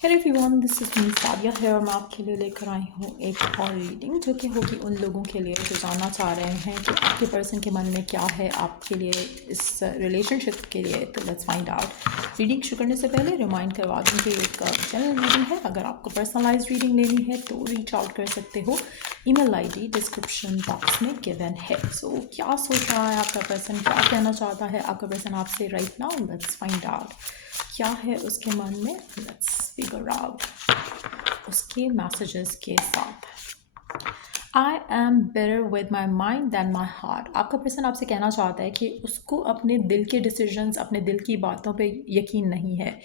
Hello everyone, this is me Sadia है और मैं आपके लिए लेकर आई हूँ एक और रीडिंग जो कि होगी उन लोगों के लिए जो जानना चाह रहे हैं कि आपके पर्सन के मन में क्या है आपके लिए इस रिलेशनशिप के लिए। तो लेट्स फाइंड आउट। रीडिंग शुरू करने से पहले रिमाइंड करवा दूँ कि एक जनरल रीडिंग है। अगर आपको पर्सनलाइज रीडिंग लेनी है तो रीच आउट कर सकते हो। ईमेल आईडी डिस्क्रिप्शन बॉक्स में गिवन है। सो क्या सोच रहा है आपका पर्सन, क्या कहना चाहता है आपका पर्सन आपसे right now. Let's find out क्या है उसके मन में। लेट्स फिगर आउट उसके मैसेजेस के साथ। I am better with my mind than my heart. आपका पर्सन आपसे कहना चाहता है कि उसको अपने दिल के डिसीजंस, अपने दिल की बातों पे यकीन नहीं है।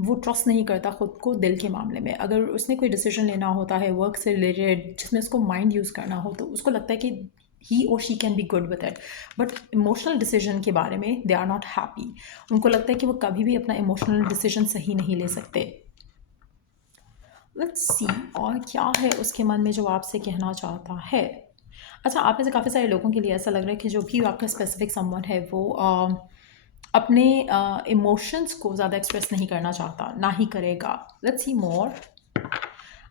वो ट्रस्ट नहीं करता ख़ुद को दिल के मामले में। अगर उसने कोई डिसीजन लेना होता है वर्क से रिलेटेड जिसमें उसको माइंड यूज़ करना हो तो उसको लगता है कि ही और she can be good with it, but emotional decision के बारे में दे आर नॉट हैप्पी। उनको लगता है कि वो कभी भी अपना इमोशनल डिसीजन सही नहीं ले सकते। लेट्स सी और क्या है उसके मन में जो आपसे कहना चाहता है। अच्छा, आप में से काफ़ी सारे लोगों के लिए ऐसा लग रहा है कि जो भी आपका स्पेसिफिक समवन है वो अपने इमोशंस को ज़्यादा एक्सप्रेस नहीं करना चाहता, ना ही करेगा। Let's see more.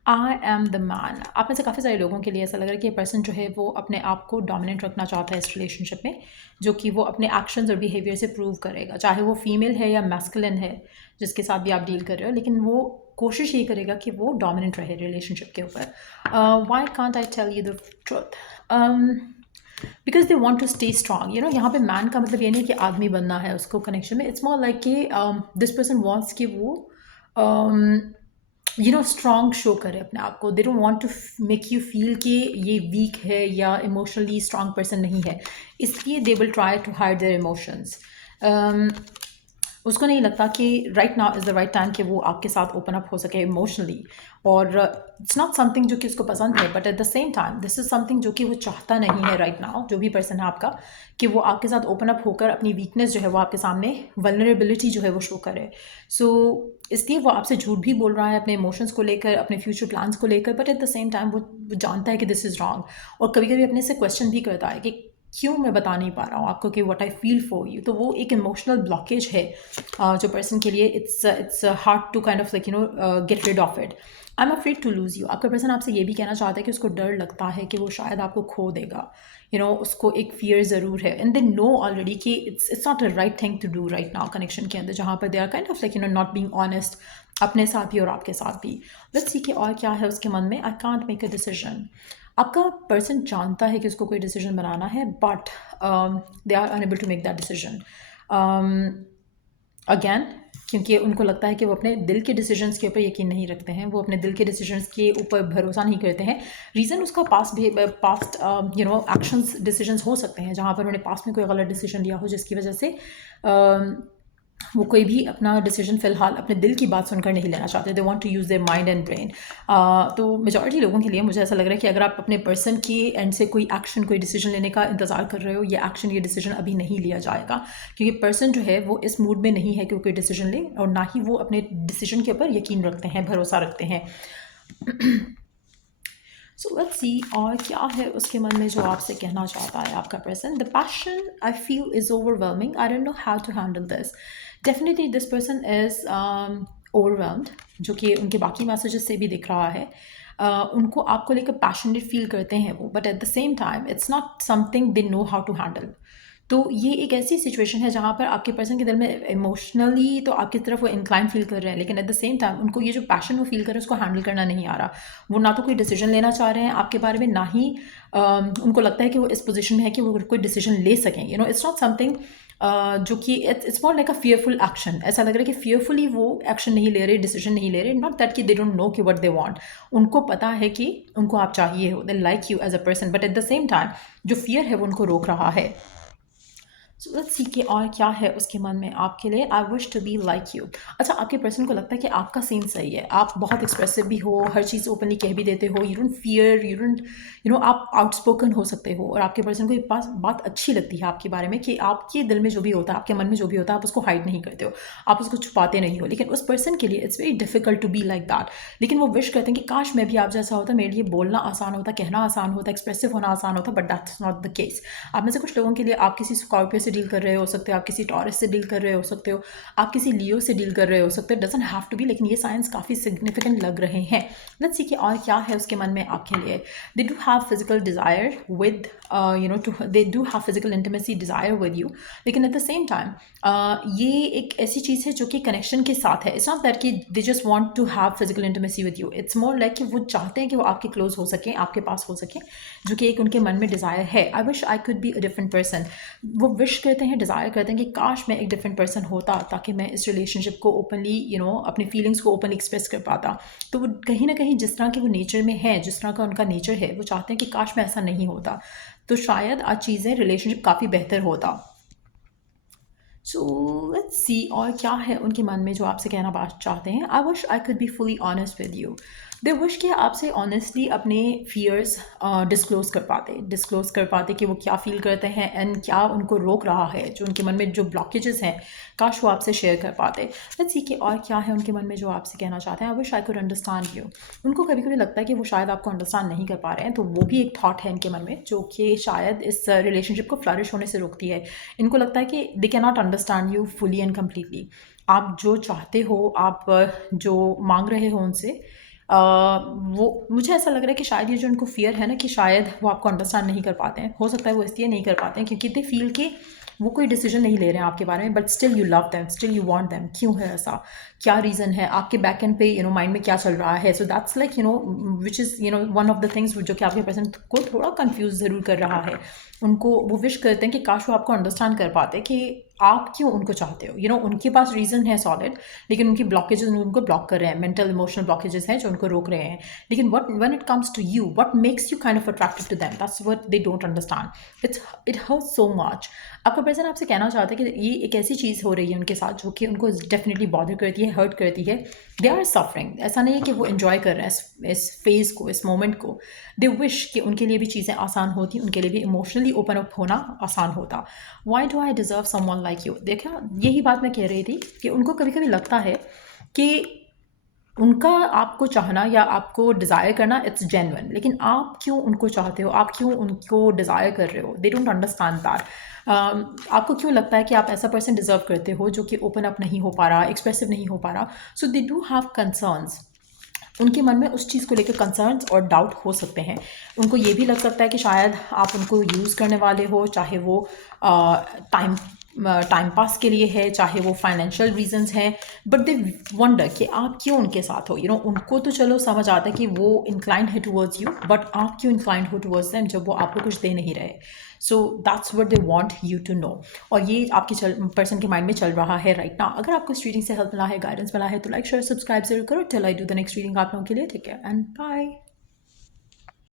I am the man. आप में से काफ़ी सारे लोगों के लिए ऐसा लग रहा है कि ये पर्सन जो है वो अपने आप को डोमिनेंट रखना चाहता है इस रिलेशनशिप में, जो कि वो अपने एक्शंस और बिहेवियर से प्रूव करेगा, चाहे वो फीमेल है या मैस्कुलिन है जिसके साथ भी आप डील कर रहे हो। लेकिन वो कोशिश ये करेगा कि वो डोमिनेंट रहे रिलेशनशिप के ऊपर। Why can't I tell you the truth? Because they want to stay strong. यहाँ पे मैन का मतलब ये नहीं कि आदमी बनना है उसको कनेक्शन में। इट्स मोर लाइक कि दिस पर्सन वॉन्ट्स कि वो स्ट्रॉन्ग शो करे अपने आप को। They don't want to make you feel कि ये वीक है या इमोशनली स्ट्रॉन्ग पर्सन नहीं है, इसलिए they will try to hide their emotions. उसको नहीं लगता कि right now is the right time कि वो आपके साथ ओपन अप हो सके इमोशनली। और इट्स नॉट समथिंग जो कि उसको पसंद है, but at the same time this is something जो कि वो चाहता नहीं है राइट नाउ, जो भी पर्सन है आपका, कि वो आपके साथ ओपन अप होकर अपनी वीकनेस जो है वो आपके सामने, वल्नरेबिलिटी जो है वो शो करे। सो इसलिए वो आपसे झूठ भी बोल रहा है अपने इमोशंस को लेकर, अपने फ्यूचर प्लान्स को लेकर, but at the same time वो जानता है कि दिस इज़ रॉन्ग। और कभी कभी अपने से क्वेश्चन भी करता है कि क्यों मैं बता नहीं पा रहा हूँ आपको कि what I feel for you. तो वो एक इमोशनल ब्लॉकेज है जो पर्सन के लिए it's hard to kind of like get rid of it. I am afraid to lose you. आपका पर्सन आपसे ये भी कहना चाहता है कि उसको डर लगता है कि वो शायद आपको खो देगा। उसको एक फियर ज़रूर है, एंड दे नो ऑलरेडी कि it's not a right thing to do right now connection के अंदर, जहाँ पर they are kind of like not being honest अपने साथ भी और आपके साथ भी। लेट्स सी कि और क्या है उसके मन में। I can't make a decision. आपका पर्सन जानता है कि उसको कोई डिसीजन बनाना है, but they are unable to make that decision again, क्योंकि उनको लगता है कि वो अपने दिल के डिसीजंस के ऊपर यकीन नहीं रखते हैं, वो अपने दिल के डिसीजंस के ऊपर भरोसा नहीं करते हैं। रीज़न उसका पास्ट एक्शंस डिसीजंस हो सकते हैं जहाँ पर उन्होंने पास्ट में कोई गलत डिसीजन लिया हो, जिसकी वजह से वो कोई भी अपना डिसीजन फ़िलहाल अपने दिल की बात सुनकर नहीं लेना चाहते। They want to use their mind and brain. तो मेजॉरिटी लोगों के लिए मुझे ऐसा लग रहा है कि अगर आप अपने पर्सन की एंड से कोई एक्शन, कोई डिसीजन लेने का इंतज़ार कर रहे हो, ये एक्शन, ये डिसीजन अभी नहीं लिया जाएगा, क्योंकि पर्सन जो है वो इस मूड में नहीं है कि वो कोई डिसीजन ले, और ना ही वो अपने डिसीजन के ऊपर यकीन रखते हैं, भरोसा रखते हैं। सो लेट्स सी और क्या है उसके मन में जो आपसे कहना चाहता है आपका person. The passion I feel is overwhelming, I don't know how to handle this. Definitely this person is overwhelmed, जो कि उनके बाकी मैसेजेस से भी दिख रहा है। उनको आपको लेकर पैशनेट फील करते हैं वो, but at the same time it's not something they know how to handle. तो ये एक ऐसी सिचुएशन है जहाँ पर आपके पर्सन के दिल में इमोशनली तो आपकी तरफ वो इंक्लाइन फील कर रहे हैं, लेकिन एट द सेम टाइम उनको ये जो पैशन वो फील कर रहे हैं उसको हैंडल करना नहीं आ रहा। वो ना तो कोई डिसीजन लेना चाह रहे हैं आपके बारे में, ना ही उनको लगता है कि वो इस पोजीशन में है कि वो कोई डिसीजन ले सकें। इट्स नॉट समथिंग जो कि it's more like a fearful action. ऐसा लग रहा है कि फियरफुली वो एक्शन नहीं ले रहे, डिसीजन नहीं ले रहे। नॉट दैट कि दे डोंट नो कि व्हाट दे वांट। उनको पता है कि उनको आप चाहिए हो, they like you as a person, but at the same time जो फियर है वो उनको रोक रहा है। सो लेट्स सी के और क्या है उसके मन में आपके लिए। I wish to be like you. अच्छा, आपके पर्सन को लगता है कि आपका सीन सही है, आप बहुत एक्सप्रेसिव भी हो, हर चीज़ ओपनली कह भी देते हो, you don't fear, you don't आप आउटस्पोकन हो सकते हो, और आपके पर्सन को ये बात अच्छी लगती है आपके बारे में कि आपके दिल में जो भी होता है, आपके मन में जो भी होता है, आप उसको हाइड नहीं करते हो, आप उसको छुपाते नहीं हो। लेकिन उस पर्सन के लिए it's very difficult to be like that. लेकिन वो विश करते हैं कि काश मैं भी आप जैसा होता, मेरे लिए बोलना आसान होता, कहना आसान होता, एक्सप्रेसिव होना आसान होता, but that's not the case. आप में से कुछ लोगों के लिए आप किसी स्कॉर्पियो से से डील कर रहे हो सकते हो, आप किसी टॉरस से डील कर रहे हो सकते हो, आप किसी लियो से डील कर रहे हो सकते हो, डजंट हैव टू बी, लेकिन ये साइंस काफ़ी सिग्निफिकेंट लग रहे हैं। लेट्स सी कि और क्या है उसके मन में आपके लिए। They do have physical desire with they do have physical intimacy desire with you, लेकिन एट द सेम टाइम ये एक ऐसी चीज़ है जो कि कनेक्शन के साथ है। इट्स नॉट दैट कि they just want to have physical intimacy with you, it's more like कि वो चाहते हैं कि वो आपके क्लोज हो सकें, आपके पास हो सकें, जो कि एक उनके मन में डिज़ायर है। I wish I could be a different person. वो विश करते हैं, डिज़ायर करते हैं कि काश मैं एक डिफरेंट पर्सन होता, ताकि मैं इस रिलेशनशिप को ओपनली अपनी फीलिंग्स को ओपनली एक्सप्रेस कर पाता। तो वो कहीं ना कहीं जिस तरह के वो नेचर में है, जिस तरह का उनका नेचर है, वो चाहते हैं कि काश मैं ऐसा नहीं होता, तो शायद आज चीज़ें रिलेशनशिप काफ़ी बेहतर होता। सो लेट्स सी और क्या है उनके मन में जो आपसे कहना बात चाहते हैं। I wish I could be fully honest with you. They wish कि आपसे ऑनेस्टली अपने फियर्स डिस्क्लोज कर पाते कि वो क्या फील करते हैं एंड क्या उनको रोक रहा है, जो उनके मन में जो ब्लॉकेजेस हैं, काश वो आपसे शेयर कर पाते। लेट्स सी कि और क्या है उनके मन में जो आपसे कहना चाहते हैं। I wish I could understand you. उनको कभी कभी लगता है कि वो शायद आपको अंडरस्टैंड नहीं कर पा रहे हैं, तो वो भी एक थॉट है इनके मन में जो कि शायद इस रिलेशनशिप को फ्लरिश होने से रोकती है। इनको लगता है कि they can not understand you fully and completely. आप जो चाहते हो, आप जो मांग रहे हो उनसे, वो मुझे ऐसा लग रहा है कि शायद ये जो उनको फियर है ना, कि शायद वो आपको अंडरस्टैंड नहीं कर पाते हैं। हो सकता है वो इसलिए नहीं कर पाते हैं क्योंकि दे फील कि वो कोई डिसीजन नहीं ले रहे हैं आपके बारे में, but still you love them, still you want them. क्यों है ऐसा, क्या रीज़न है, आपके बैक एंड पे माइंड में क्या चल रहा है। So that's like which is one of the things जो कि आपके पर्सन को थोड़ा कंफ्यूज ज़रूर कर रहा है। उनको वो विश करते हैं कि काश वो आपको अंडरस्टैंड कर पाते कि आप क्यों उनको चाहते हो। उनके पास रीज़न है सॉलिड, लेकिन उनकी ब्लॉकेजेस उनको ब्लॉक कर रहे हैं, मेंटल इमोशनल ब्लॉकेजेस हैं जो उनको रोक रहे हैं। लेकिन when it comes to you, what makes you kind of attractive to them, that's what they don't understand. It hurts so much. आपका पर्सन आपसे कहना चाहते हैं कि ये एक ऐसी चीज़ हो रही है उनके साथ जो कि उनको डेफिनेटली बॉदर करती है, हर्ट करती है। They are suffering. ऐसा नहीं है कि वो इन्जॉय कर रहे हैं इस फेज़ को, इस मोमेंट को। दे विश कि उनके लिए भी चीज़ें आसान होती, उनके लिए भी इमोशनली ओपन अप होना आसान होता। Why do I deserve someone like you. देखा, यही बात मैं कह रही थी कि उनको कभी कभी लगता है कि उनका आपको चाहना या आपको डिज़ायर करना इट्स जेन्युइन, लेकिन आप क्यों उनको चाहते हो, आप क्यों उनको डिज़ायर कर रहे हो, दे डोंट अंडरस्टैंड दैट। आपको क्यों लगता है कि आप ऐसा पर्सन डिज़र्व करते हो जो कि ओपन अप नहीं हो पा रहा, एक्सप्रेसिव नहीं हो पा रहा। सो दे डू हैव कंसर्न्स। उनके मन में उस चीज़ को लेकर कंसर्न्स और डाउट हो सकते हैं। उनको ये भी लग सकता है कि शायद आप उनको यूज़ करने वाले हो, चाहे वो टाइम पास के लिए है, चाहे वो फाइनेंशियल रीजंस हैं, बट दे वंडर कि आप क्यों उनके साथ हो। उनको तो चलो समझ आता है कि वो इंक्लाइंड है टुवर्ड्स यू, बट आप क्यों इंक्लाइंड हो टुवर्ड्स देम जब वो आपको कुछ दे नहीं रहे। So that's what they want you to know. और ये आपके पर्सन के माइंड में चल रहा है राइट नाउ। अगर आपको इस रीडिंग से हेल्प मिला है, गाइडेंस मिला है, तो लाइक शेयर सब्सक्राइब जरूर करो। Till I do the next reading आप लोगों के लिए। Take care and bye.